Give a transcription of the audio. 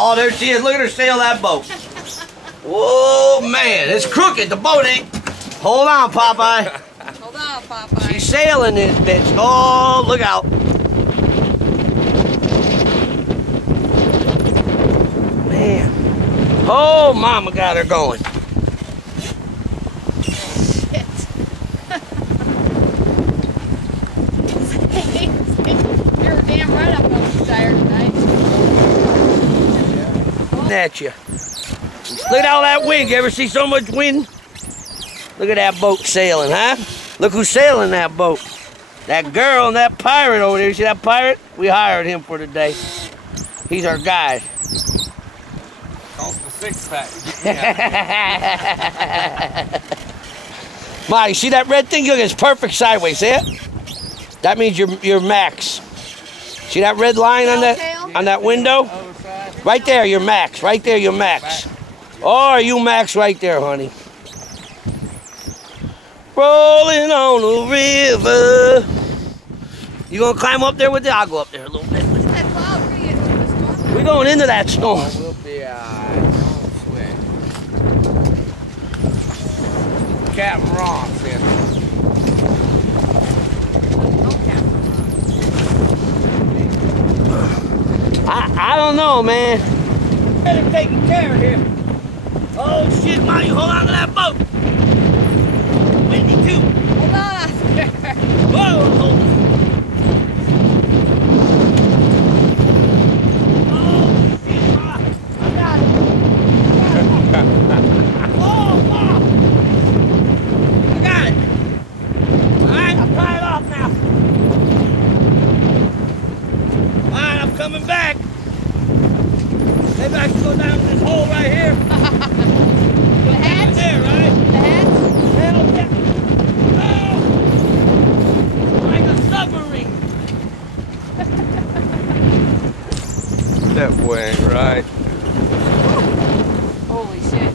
Oh, there she is. Look at her sail that boat. Whoa, man. It's crooked. The boat ain't. Hold on, Popeye. Hold on, Popeye. She's sailing this bitch. Oh, look out. Man. Oh, mama got her going. Shit. You're damn right I'm going to be tired tonight. At you. Look at all that wind. You ever see so much wind? Look at that boat sailing, huh? Look who's sailing that boat. That girl and that pirate over there. You see that pirate? We hired him for today. He's our guide. Cost a six-pack. Ma, you see that red thing? Look, it's perfect sideways. See it? That means you're max. See that red line on that window? Right there, you're max. Right there, you're max. Oh, you max right there, honey. Rolling on the river. You gonna climb up there with it? I'll go up there a little bit. What's that cloud? We're getting into the storm. We're going into that storm. We'll be don't sweat. Captain Ron said. I don't know, man. Better taking care of here. Oh shit, Ma, you hold on to that boat. Windy too. Hold on. Whoa, hold on. Oh shit, Ma. I got it. Oh, Ma. I got it. Alright, I'm tied off now. Alright, I'm coming back. Maybe I can go down this hole right here. The hatch? There, right? The hatch? Hell yeah. Oh! Like a submarine. That boy ain't right. Holy shit.